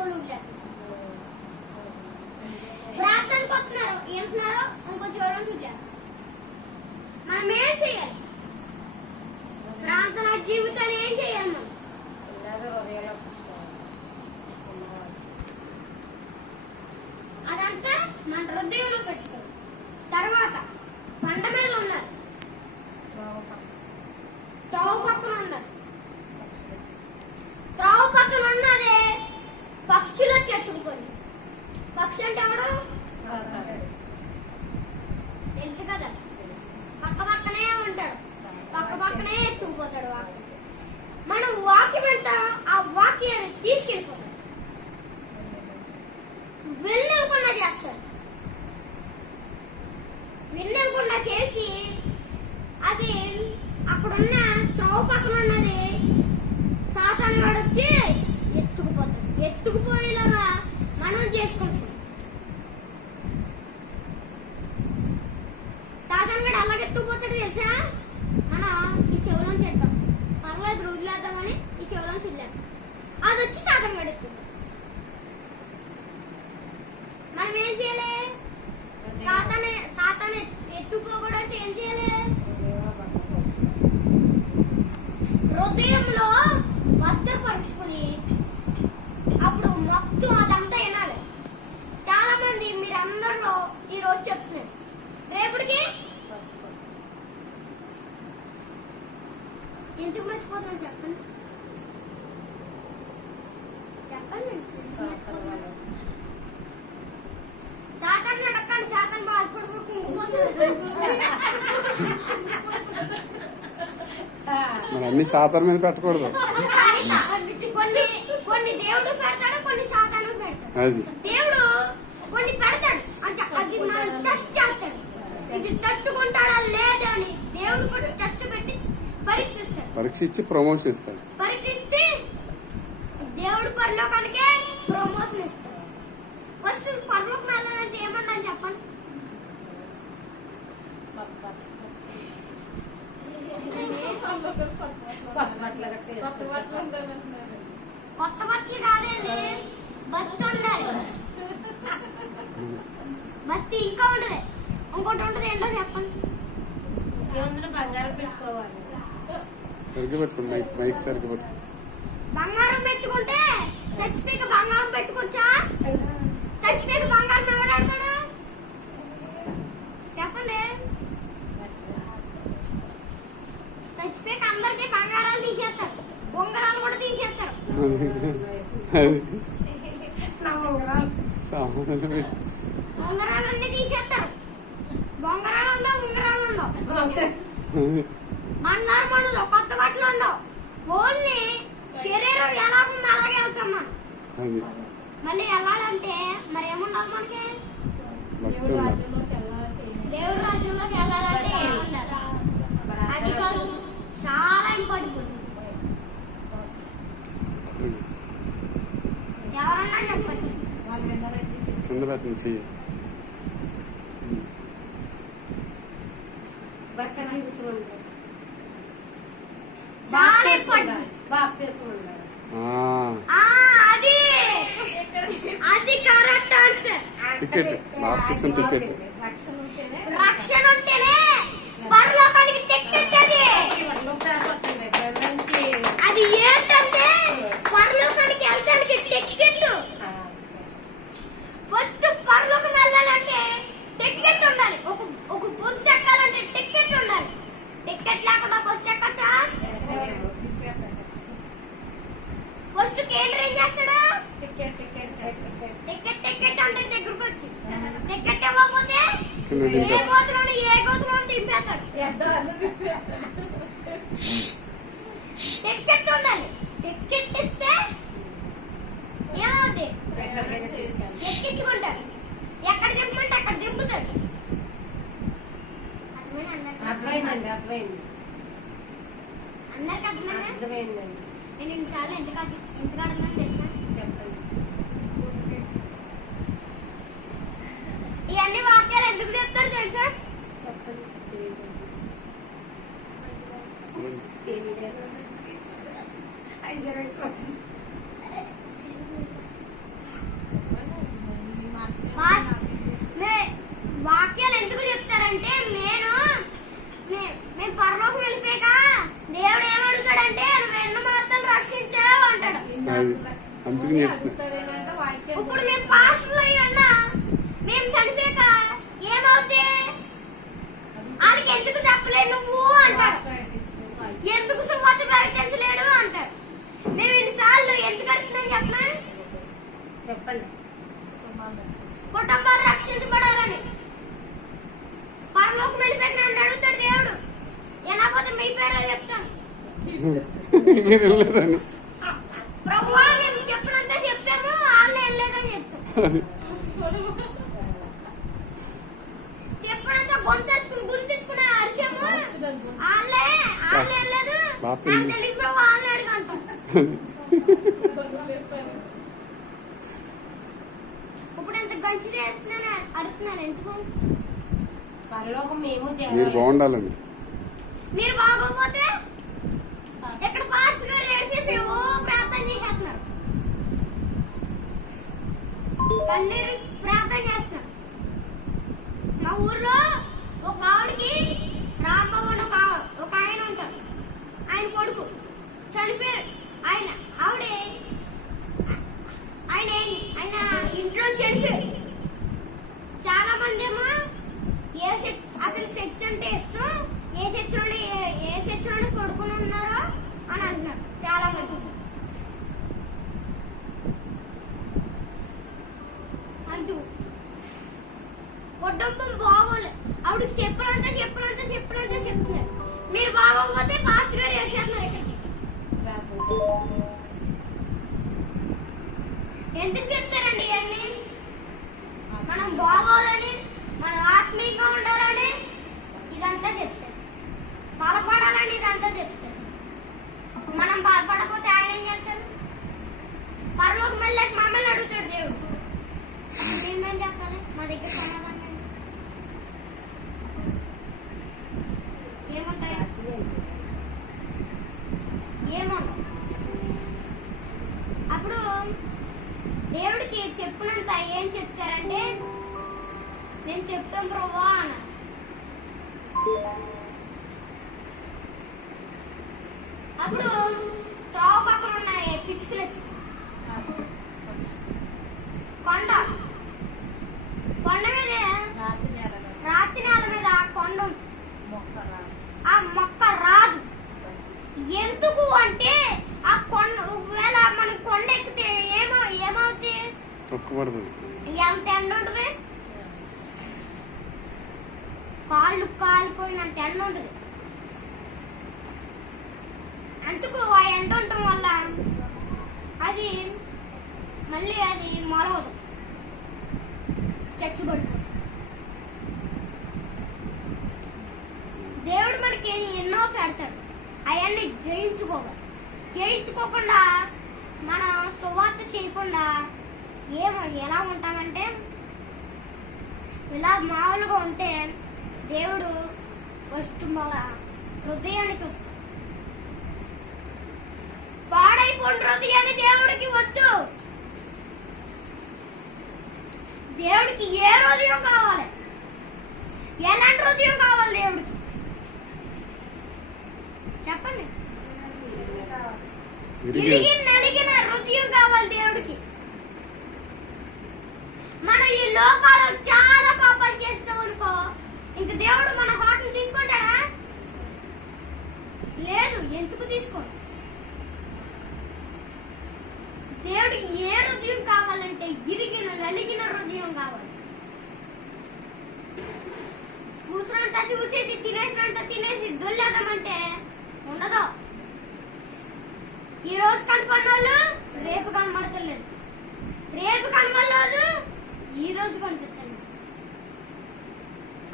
చెవులు ప్రార్థనకు వస్తున్నారు ఏంటున్నారో ఇంకో చెవులను చూసారు. మనం ఏం చెయ్యాలి? ప్రార్థన జీవితాన్ని ఏం చేయాలి? మనం అదంతా మన హృదయంలో పెట్టుకోవాలి. తర్వాత పండ మీద ఉన్నారు, త్రోవ పక్కన ఉన్నారు. త్రోవ పక్కన ఉన్నదే పక్షులు చెట్టుకుపోయి. పక్షి అంటే ఎవడు? తెలుసు కదా, పక్క పక్కనే ఉంటాడు, పక్క పక్కనే ఎత్తుకుపోతాడు. మనం వాక్యం వెళ్తా ఆ వాక్యాన్ని తీసుకెళ్ళిపోతాడు, వెళ్ళకుండా చేస్తాడు. వెళ్ళకుండా చేసి అది అక్కడున్న త్రోవ పక్కన ఉన్నది సాతాను గాడు వచ్చి ఎత్తుకుపోతాడు. ఎత్తుకుపోయేలాగా మనం చేసుకుంటాం. సాతాను గాడు అలాగే ఎత్తుకుపోతాడు తెలుసా? మనం ఈ చెవులో చెట్టాం, పర్వాలేదు రోజులేద్దామని ఈ చెవులో చూద్దాం, అది వచ్చి సాతాను గాడు ఎత్తుకుపోతాడు. మనం ఏం చేయాలి? సాతాను ఎత్తుకోకూడదు. ఏం చేయాలి? హృదయంలో భద్రపరుచుకుని అప్పుడు మొత్తం అదంతా వినాలి. చాలా మంది మీరందరిలో ఈ రోజు చెప్తున్నారు, రేపటికి ఎందుకు మర్చిపోతున్నాను చెప్పండి? చెప్పండి మర్చిపోతున్నాను. సాతాను అడగండి, సాతాను మరి అన్ని సాతాను మీద పెట్టకూడదు. కొన్ని దేవుడు పెడతాడు, కొన్ని సాతాను పెడతాడు. దేవుడు కొన్ని పెడతాడు అంటే అది మనం టెస్ట్ చేస్తాడు, ఇది తట్టుకుంటాడా లేదా అని. దేవుడు కొన్ని టెస్ట్ పెట్టి పరీక్షిస్తాడు, పరీక్షించి ప్రమోషన్ ఇస్తాడు. పరీక్షిస్తే దేవుడు పరలోకానికే ప్రమోషన్ ఇస్తాడు. ఫస్ట్ పరలోకం వెళ్ళాలంటే ఏమన్నా చెప్పండి? కొత్త బట్టలు కాదండి, భక్తి ఉండాలి. భక్తి ఇంకా ఉండదు, ఇంకోటి ఉండదు. ఏంటో చెప్పండి? బంగారం పెట్టుకోవాలి. సరిగ్గా పెట్టుకోండి, మైక్ సరిగ్గా పెట్టుకోండి. బంగారం పెట్టుకుంటే చచ్చిపోయి బంగారం పెట్టుకోవచ్చా? చచ్చిపోయి బంగారం ఎవడాడతాడు చెప్పండి? చచ్చిపోయి అందరికి బంగారాలు తీసేస్తారు, బొంగరాలు కూడా తీసేస్తారు. బొంగరాలన్నీ తీసేస్తారు. బొంగరాలు ఉండవు, ఉంగరాలు ఉండవు, బంగారం ఉండదు, కొత్త బట్టలు ఉండవు. ఓన్లీ శరీరం ఎలా ఉందో అలాగే వెళ్తాం మనం. మళ్ళీ వెళ్ళాలంటే మరి ఏముండాలి మనకి? దేవుడి రాజ్యంలోకి వెళ్ళాలంటే ఏముండాలి? అది కాదు, చాలా ఇంపార్టెంట్. ఎవరన్నా చెప్పండి. చాలా ఇంపార్టెంట్. అది కరెక్ట్ ఆన్సర్. రక్షణ ఉంటేనే పరలోకానికి టికెట్. అది ఏంటంటే పరలోకానికి వెళ్ళడానికి టికెట్. ఫస్ట్ పరలోకం వెళ్ళాలంటే టికెట్ ఉండాలి. ఒక బస్సు ఎక్కాలంటే టికెట్ ఉండాలి. టికెట్ లేకుండా బస్సు ఎక్కచ్చా? ఫస్ట్ కేంద్రం ఏం చేస్తాడు? టికెట్ అంటే దగ్గరకు వచ్చి టికెట్ ఇవ్వకపోతే ఏ గోతులను దింపేస్తాడు. టికెట్ ఉండాలి. టికెట్ ఇస్తే ఏమవుతుంది? ఎక్కించుకుంటాడు. ఎక్కడ దింపమంటే అక్కడ దింపుతాడు. అర్థమైంది. అందరికి అర్థమైందా? 2 నిమిషాలు ఎంతగా అర్థమైంది తెలుసా? చెప్పండి. ఇవన్నీ వాక్యాలు ఎందుకు చెప్తారు తెలుసా? చెప్పండి. అది అందుకు చెప్తున్నా. అడుగుతారేనంటే వాక్యం ఇప్పుడు మేము పాస్టర్లు అయి ఉన్నా మేము చనిపోయాక ఏమవుద్ది? వాళ్ళకి ఎందుకు చెప్పలేదు నువ్వు అంటారు, ఎందుకు సువార్త ప్రకటించలేడు అంటారు. మేము ఎన్నిసార్లు ఎందుకు అడుగుతున్నాం చెప్పనా? చెప్పండి. కుటుంబాలు రక్షించబడాలని. పరలోకం వెళ్ళిపోయి నన్ను అడుగుతాడు దేవుడు, ఎలా పోతే మీ పేరే చెప్తాను. మీరు వెళ్ళలేదని ప్రభువా మేము చెప్పినంత చెప్పాము, వాళ్ళు ఏం లేదని చెప్తాం. చెప్పినంత గుంతెచ్చుకునే అరిచాము, వాళ్ళే ఏం లేదు. నాకు తెలియదు ప్రభు, వాళ్ళని అడిగి అంటాం. ఇప్పుడు ఎంత గంచి చేస్తున్నాను అడుగుతున్నాను ఎందుకు? పరలోకం మేము మీరు చేయాలి. బాగుండాలని. మీరు బాగోకపోతే ఇక్కడ పాస్టర్ గారు ఏడ్చేసి ఓ ప్రార్థన చేసేస్తున్నారు, కన్నీరు ప్రార్థన చేస్తున్నారు. మా ఊర్లో ఒక ఆవిడకి రాంబాబు అని ఒక ఆయన ఉంటారు, ఆయన కొడుకు చనిపోయారు. ఆయన ఇంట్లో చనిపోయారు. చాలా మంది ఏమో అసలు సెక్స్ అంటే ఇష్టం, ఏ సెక్స్లోనే కొడుకుని ఉన్నారో అని అంటున్నారు చాలా మంది. అందుకు కుటుంబం బాగోలే, ఆవిడకి చెప్పినంత చెప్తున్నారు. మీరు బాగోకపోతే పాస్టర్ గారు చేసేస్తున్నారు ఇక్కడికి. ప్రార్థన చేయాలి. ఎందుకు చెప్తారండి ఇవన్నీ? మనం బాగోలని, మనం ఆత్మీయంగా ఉండాలని ఇదంతా చెప్తారు, బలపడాలని ఇదంతా చెప్తారు. మనం బలపడకపోతే ఆయన ఏం చేస్తాడు? పరలోకి మళ్ళీ మమ్మల్ని అడుగుతాడు దేవుడు, మేమేం చెప్పాలి? మా దగ్గర సమాధానం ఏముంటాయి? ఏమో. అప్పుడు దేవుడికి చెప్పినంత ఏం చెప్తారంటే, నేను చెప్తాం ప్రభువా అన్న. అప్పుడు త్రావ పక్కన ఉన్న పిచ్చుకలు వచ్చి కొండ మీద రాతి నేల మీద కొండ ఉంటుంది, ఆ మొక్క రాదు. ఎందుకు అంటే ఆ కొండ ఒకవేళ మనం కొండ ఎక్కితే ఏమవుతుంది? తొక్కుపడుతుంది. ఎంత ఎండ ఉంటుంది, కాళ్ళు కాలిపోయినంత ఎండ ఉంటుంది. అందుకు ఆ ఎండ ఉండటం వల్ల అది మళ్ళీ మొలవదు, చచ్చిపడుతుంది. దేవుడు మనకి ఎన్నో పెడతాడు, అవన్నీ జయించుకోకుండా మనం సువార్త చేయకుండా ఎలా ఉంటామంటే, ఇలా మామూలుగా ఉంటే దేవుడు ఫస్ట్ మన హృదయాన్ని చూస్తాడు. పాడైపోయిన హృదయాన్ని దేవుడికి వద్దు. దేవుడికి ఏ హృదయం కావాలి? ఎలాంటి హృదయం కావాలి దేవుడికి? చెప్పండి. ఇరిగి నలిగిన హృదయం కావాలి దేవుడికి. మనం ఈ లోకాలు చాలా పాపాలు చేస్తాం అనుకో, ఇంక దేవుడు మన హార్ట్ని తీసుకుంటాడా? లేదు. ఎందుకు తీసుకోడు? దేవుడికి ఏ హృదయం కావాలంటే ఇరిగిన నలిగిన హృదయం కావాలి. కూసునంత చూసేసి తినేసినంత తినేసి దొల్లేదామంటే ఉండదు. ఈ రోజు కనపడిన వాళ్ళు రేపు కనబడతలేదు, రేపు కనబడిన వాళ్ళు ఈ రోజు కనిపిస్తారు.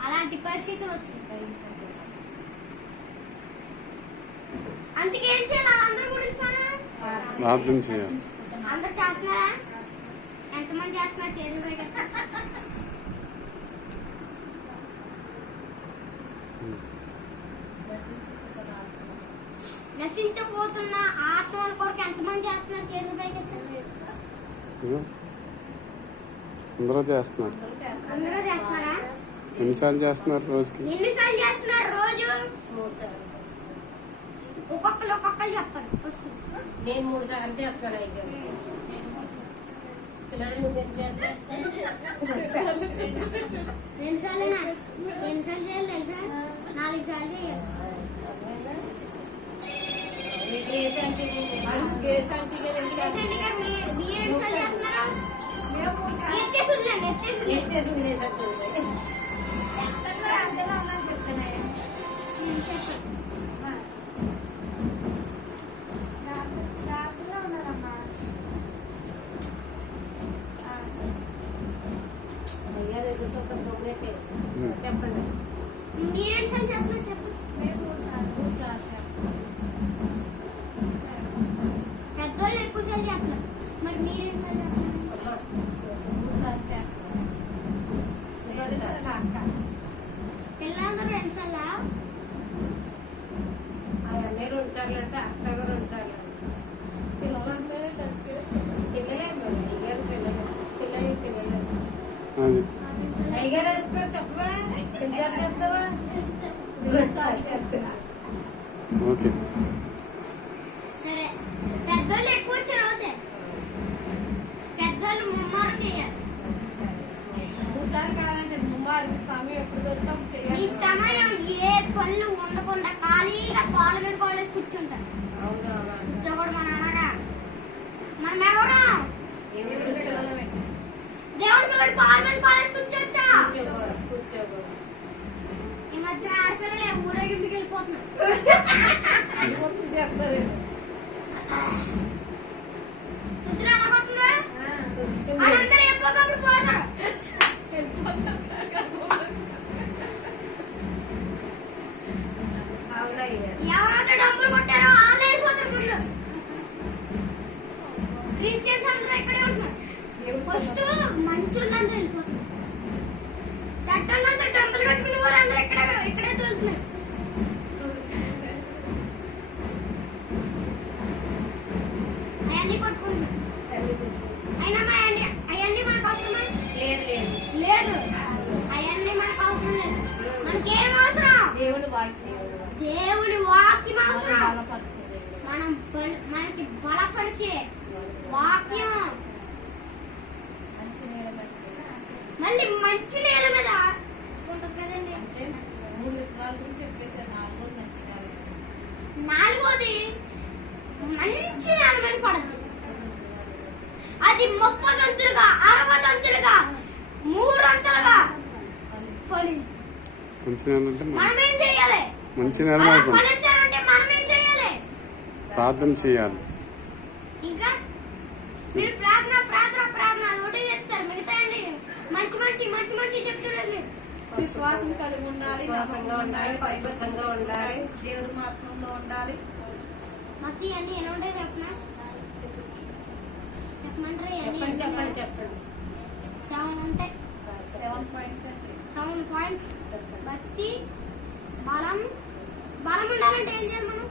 అలాంటి పరిస్థితులు వచ్చినాయి. అందుకే ఏం చేయాలి? అందరి గురించి మనం ప్రార్థన చేయాలి. అందరు చేస్తున్నారా? ఎంతమంది చేస్తున్నారు? చేతులు పైకి నశించబోతున్న ఆత్మల కొరకు ఎంతమంది చేస్తున్నారు? చేతులు పైకి అందరూ చేస్తున్నారు. అందరూ చేస్తున్నారా? ఎన్నిసార్లు చేస్తున్నారు రోజుకి? ఎన్నిసార్లు చేస్తున్నారు రోజు? ఒక్కొక్కరు చెప్పండి ఫస్ట్. నేను 3 సార్లు చెప్తాను అయితే పిల్లలు నువ్వు చేస్తా 2 సార్లు చేయాలి తెలుసా? 4 సార్లు చేయాలి. చెప్పండి మీరు 2 సార్లు చెప్పండి. పెద్దోళ్ళు ఎక్కువ సార్లు చెప్తారు. మరి మీరు 2 సార్లు చెప్పండి. పిల్లలందరూ 2 సార్లు అవన్నీ 2 సార్లు అంటే అక్కగా 2 సార్లు పిల్లలే అది అయ్యగారు అడుగుతారు చెప్పవా ఎన్నిసార్లు చెప్తావా 2 సార్లు చెప్తున్నా ఓకే. సరే. పెద్దోళ్ళు ఎక్కువ చదువుతాయి. పెద్దోళ్ళు ముమ్మారు చేయాలి. 3 సార్లు కావాలంటే ముమ్మారు సమయం ఎప్పుడు దొరుకుతాం ఈ చేయాలి. సమయం ఏ పనులు ఉండకుండా ఖాళీగా పాల మీద కాలేసి కూర్చుంటారు. కూర్చోకూడదు మన అలాగా. మనం ఎవరు? దేవుడి మీద పాల మీద కాలేసి కూర్చోవచ్చా? కూర్చోకూడదు ఈ మధ్య ఆడపిల్లలే ఊరేగింపుకి వెళ్ళిపోతున్నారు. చెప్తారు చూసినా అనుకుంటున్నా? వాళ్ళందరూ ఎప్పటికప్పుడు పోతారు. ఎవరైతే డబ్బులు కొట్టారో వాళ్ళు వెళ్ళిపోతారు ముందు. క్రిస్టియన్స్ అందరూ ఇక్కడే ఉంటున్నారు. ఫస్ట్ మంచోళ్ళందరూ వెళ్ళిపోతున్నారు. చట్టాలందరూ డబ్బులు కట్టుకునే వాళ్ళందరూ ఇక్కడే దొరుకుతున్నారు. అవన్నీ కొట్టుకుంటున్నారు. అయినా అవన్నీ మనకు అవసరమా? లేదు. అవన్నీ మనకు అవసరం లేదు. మనకేం అవసరం? దేవుడి వాక్యం అవసరం. మనకి బలపరిచే వాక్యం. మళ్ళీ మంచి నేల మీద ఉంటుంది కదండి. 3 విత్తనాల గురించి చెప్పేసారు. 4వది మంచి నేల మీద పడుతుంది. అది 30 దంతులుగా 60 దంతులుగా 3 అంతలుగా ఫలించింది. మంచి నేల అంటే మనం ఏం చేయాలి? మంచి నేల ఫలించాలంటే మనం ఏం చేయాలి? ప్రార్థన చేయాలి. ఇంకా మీరు ప్రార్థన ఒకటే చేస్తారు. మిగతా అండి మంచి చెప్తారండి. విశ్వాసం కలిగి ఉండాలి, విశ్వాసంగా ఉండాలి, పరిశుద్ధంగా ఉండాలి, దేవుడి మాత్రంలో ఉండాలి. మత్తి అన్ని ఎన్ని ఉంటాయి చెప్పమంటారా? చెప్పండి 7 ఉంటాయి. 7 పాయింట్స్ అండి. 7 పాయింట్స్. భక్తి, బలం ఉండాలంటే ఏం చేయాలి మనం?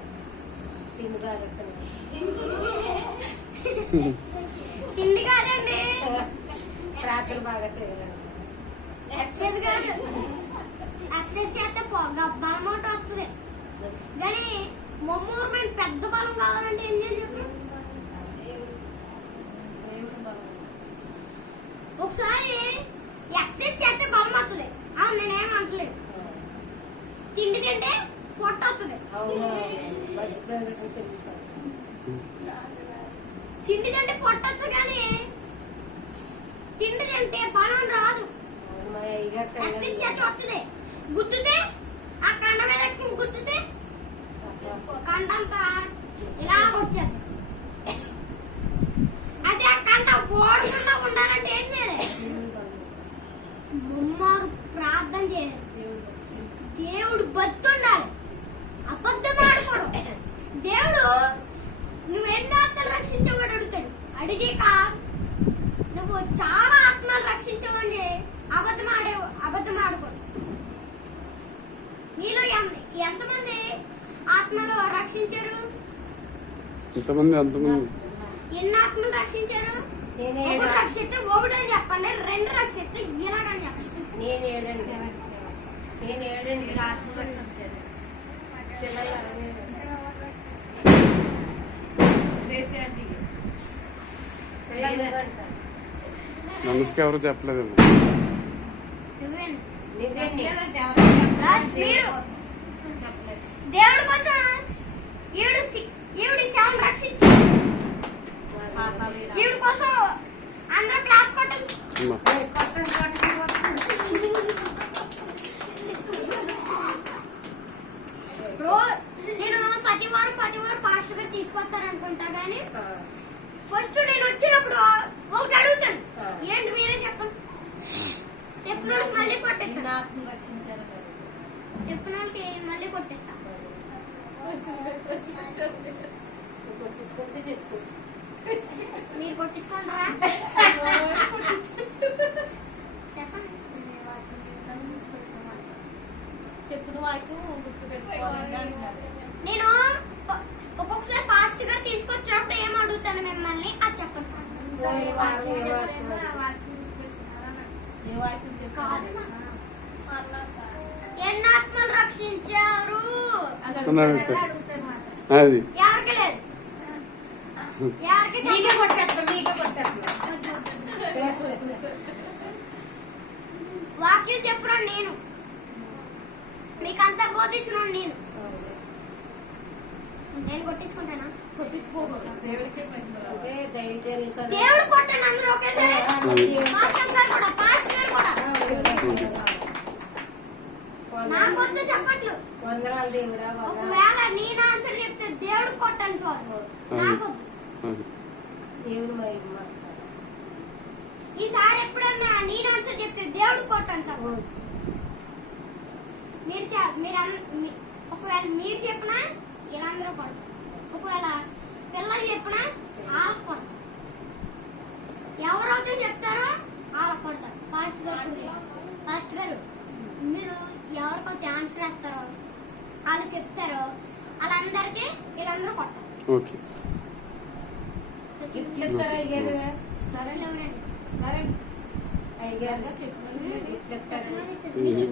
తిండి కాదండి. ప్రార్థన బాగా చేయాలి. ఎక్సర్సైజ్ కాదు. ఎక్సర్సైజ్ చేస్తే బలం ఒకటి వస్తుంది. కానీ మూమెంట్ పెద్ద బలం కావాలంటే ఏం చేయాలి చెప్పు? దేవుడి బలం. ఒకసారి ఎక్సర్సైజ్ చేస్తే బలం వస్తుంది. అవును, నేనేం అంటలేదు. తిండి తింటే పొట్ట వస్తుంది. తిండి తింటే పొట్ట వస్తుంది కానీ తిండి తింటే బలం రాదు. ఎక్సర్సైజ్ చేస్తే వస్తుంది. గుద్దుతే ఆ కండ మీద గుద్దుతే కండంతా ఇలా వచ్చేది. అదే ఆ కండ ఓడకుండా ఉండాలంటే ఏం చేయాలి? ముమ్మారు ప్రార్థన చేయాలి. దేవుడు భక్తి ఉండాలి. అబద్ధం ఆడకూడదు. దేవుడు నువ్వు ఎన్ని ఆత్మలు రక్షించమని అడుగుతాడు. అడిగాక నువ్వు చాలా ఆత్మలు రక్షించమని అబద్ధం ఆడకూడదు. మీలో ఎంతమంది ఆత్మలు రక్షించారు? ఎంతమంది ఎన్ని ఆత్మలు రక్షించారు? ఒకటి రక్షిస్తే ఒకటని చెప్పండి. 2 రక్షిస్తే ఇలాగని చెప్పండి. నేను 7 ఆత్మ రక్షించాను. గ్రేసీ ఆంటీ మనసుకి ఎవరు చెప్పలేదేమో. నువ్వేంటి? లేదంటే ఎవరైనా లాస్ట్ మీరు. చెప్పలేదు. దేవుడి కోసం ఈవిడి 7 రక్షించారు. ఈవిడి కోసం అందరూ క్లాస్ కొట్టండి. అమ్మా. నేను ప్రతి వారం పాస్టర్ గారు తీసుకొస్తారనుకుంటా కానీ ఫస్ట్ నేను వచ్చినప్పుడు ఒకటి అడుగుతాను. ఏంటి మీరే చెప్పండి. చెప్పిన వాళ్ళకి మళ్ళీ కొట్టేస్తాను. ఆత్మను రక్షించారు కదా. చెప్పిన వాళ్ళకి మళ్ళీ కొట్టేస్తా. చెప్పు. మీరు కొట్టించుకుంటారా? చెప్పండి. చెప్పిన వాక్యం గుర్తు పెట్టుకోవాలి అంటారు. నేను ఒక్కొక్కసారి పాస్టర్ గా తీసుకొచ్చినప్పుడు ఏం అడుగుతాను మిమ్మల్ని అది చెప్పండి సార్. ఏ వాక్యం చెప్పాలి? ఎన్ని ఆత్మలు రక్షించారు? అది ఎవరికి లేదు. ఎవరికి నీకే కొట్టేస్తున్నా. వాక్యం చెప్పురాను నేను. మీకంతా బోధించున్నాను నేను. నేను కొట్టించుకుంటానా? కొట్టించుకోకూడదు. దేవుడికే పని. దేవుడు కొట్టండి అందరూ ఒకేసారి. పాస్టర్ గారు కూడా, పాస్టర్ గారు కూడా. నాకు వద్దు చెప్పట్లు. వందనాలు దేవుడా. ఒకవేళ నేను ఆన్సర్ చెప్తే దేవుడు కొట్టండి సార్. నాకు వద్దు. దేవుడు మరి ఈసారి ఎప్పుడన్నా నేను ఆన్సర్ చెప్తే దేవుడు కొట్టండి సార్. ఒకవేళ మీరు చెప్పినా వీళ్ళందరూ కొడతారు. ఒకవేళ పిల్లలు చెప్పినా వాళ్ళకి కొడతారు. ఎవరైతే చెప్తారో వాళ్ళకి కొడతారు. పాస్టర్ గారు మీరు ఎవరికొచ్చి ఆన్సర్ వేస్తారో వాళ్ళు చెప్తారో వాళ్ళందరికీ వీళ్ళందరూ కొడతారు. ఓకే.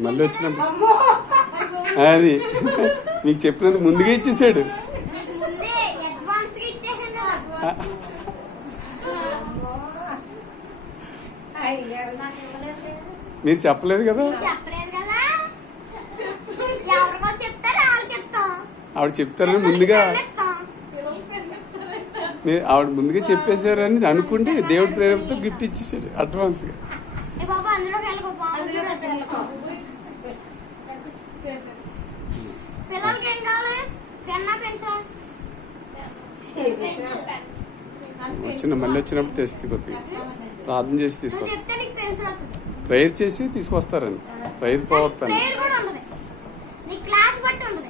మళ్ళీ వచ్చినప్పుడు అది మీకు చెప్పినందుకు ముందుగా ఇచ్చేసాడు. మీకు ముందే అడ్వాన్స్ గా ఇచ్చేసాను కదా. మీరు చెప్పలేదు కదా. మీరు చెప్పలేదు కదా. ఎవరికో చెప్తారో వాళ్ళు చెప్తాం. ఆవిడ చెప్తారని ముందుగా చెప్తాం. ఆవిడ ముందుగా చెప్పేశారని అనుకుంటే దేవుడి ప్రేమతో గిఫ్ట్ ఇచ్చేసాడు అడ్వాన్స్ గా. ఏ బాబా అందులోకి వెళ్ళిపో. పిల్లలకి ఏం కావాలి? పెన్నా పెన్సిల్? మళ్ళీ వచ్చినప్పుడు తెస్తే కొద్దిగా ప్రార్థన చేసి నువ్వు తీసుకొస్తారు. చెప్తే నీకు పెన్సిల్ వస్తుంది. ప్రేయర్ చేసి తీసుకొస్తారని. Prayer power pen. ప్రేయర్ కూడా ఉండదు. నీ క్లాస్ బట్టి ఉండదు.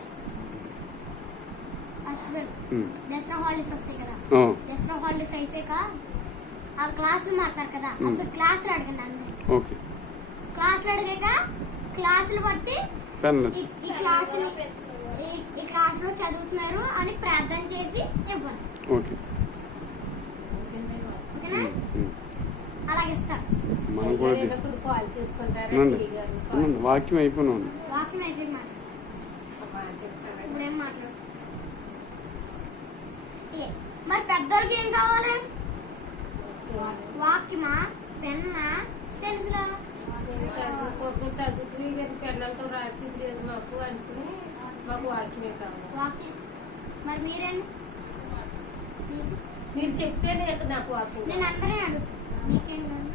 దసరా హాలిడేస్ వస్తాయి కదా. దసరా హాలిడేస్ అయిపోయాక ఆ క్లాసులు మారుతారు కదా. అప్పుడు క్లాసులు అడగండి అందరూ. ఓకే. క్లాసులు అడిగాక క్లాసులు బట్టి పెన్ ఈ క్లాసులో చదువుతున్నారు అని ప్రార్థన చేసి ఇవ్వండి. ఓకే. ఓకేనా? అలాగే ఇస్తారు. మనం కూడా వాక్యం అయిపోయినా వాక్యం అయిపోయింది మాట. ఇప్పుడు ఏం మాట్లాడు. మరి పెద్దోళ్ళకి ఏం కావాలి? వాక్యమా, పెన్నా, పెన్సిలా? చదువుకుని పెన్నలతో రాసింది లేదు మాకు అనుకుని మాకు వాక్యమే కావాలి. వాక్యం. మరి మీరేంటి? మీరు చెప్తేనే నాకు వాక్యం. నేను అందరే అడుగుతాను. మీకేం కావాలి?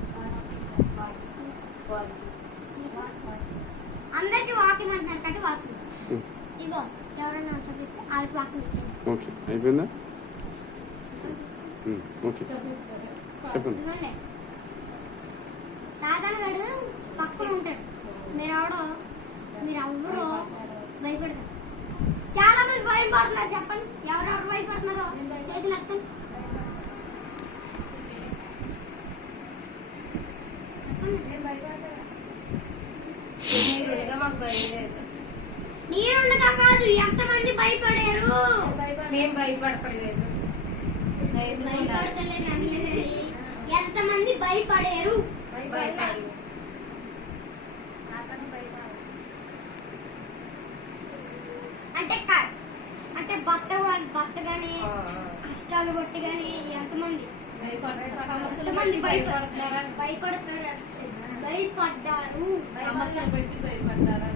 అందరికి వాక్యం అంటున్నారు కాబట్టి వాక్యం. ఇగో ఎవరైనా ఆన్సర్ చెప్తే వాళ్ళకి వాక్యం ఇచ్చింది. ఓకే. అయిపోయిందా? ఓకే చెప్పండి. ఇదిగోండి సాధారణ గడు పక్కన ఉంటాడు. మీరెవరో భయపడతారు. చాలా మంది భయపడుతున్నారు. చెప్పండి ఎవరెవరు భయపడుతున్నారో చేతులు ఎత్తండి. నీరుండగా కాదు ఎంతమంది భయపడారు? మేము భయపడలేదు. ఎంతమంది భయపడారు? అంటే భర్త గాని కష్టాలు కొట్టి గాని భయపడతారు సమస్యలు ఎంతమంది బట్టి భయపడుతున్నారా భయపడ్డారు. సమస్యలు పెట్టి భయపడ్డారా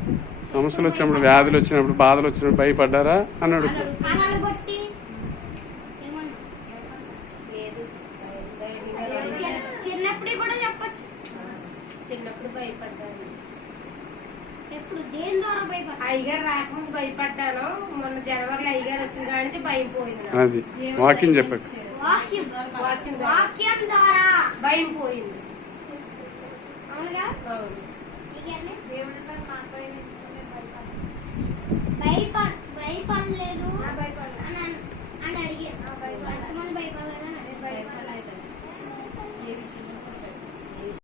సమస్యలు వచ్చినప్పుడు, వ్యాధులు వచ్చినప్పుడు, బాధలు వచ్చినప్పుడు భయపడ్డారా అని అడుగుతారు. అనాలు బట్టి ఏమన్నా లేదు ధైర్యంగా చిన్నప్పుడు కూడా చెప్పచ్చు. చిన్నప్పుడు భయపడ్డాను ఎప్పుడు దేని ద్వారా భయపడ్డా? అయ్యగారు రాకముందు భయపడ్డాను. మొన్న జనవరిలో అయ్యగారు వచ్చిన కాడి నుంచి భయం పోయింది నాకు. అది వాకింగ్ చెప్పక. వాక్యం వాక్యం ద్వారా వాక్యం ద్వారా భయం పోయింది. అవునుగా. అవును. నీకండి దేవుడితో మాట్లాడి భయపడలేదు అని అడిగాను. ఎంతమంది భయపడలేదు అని అడిగాను. భయపడలేదు ఏ విషయంలో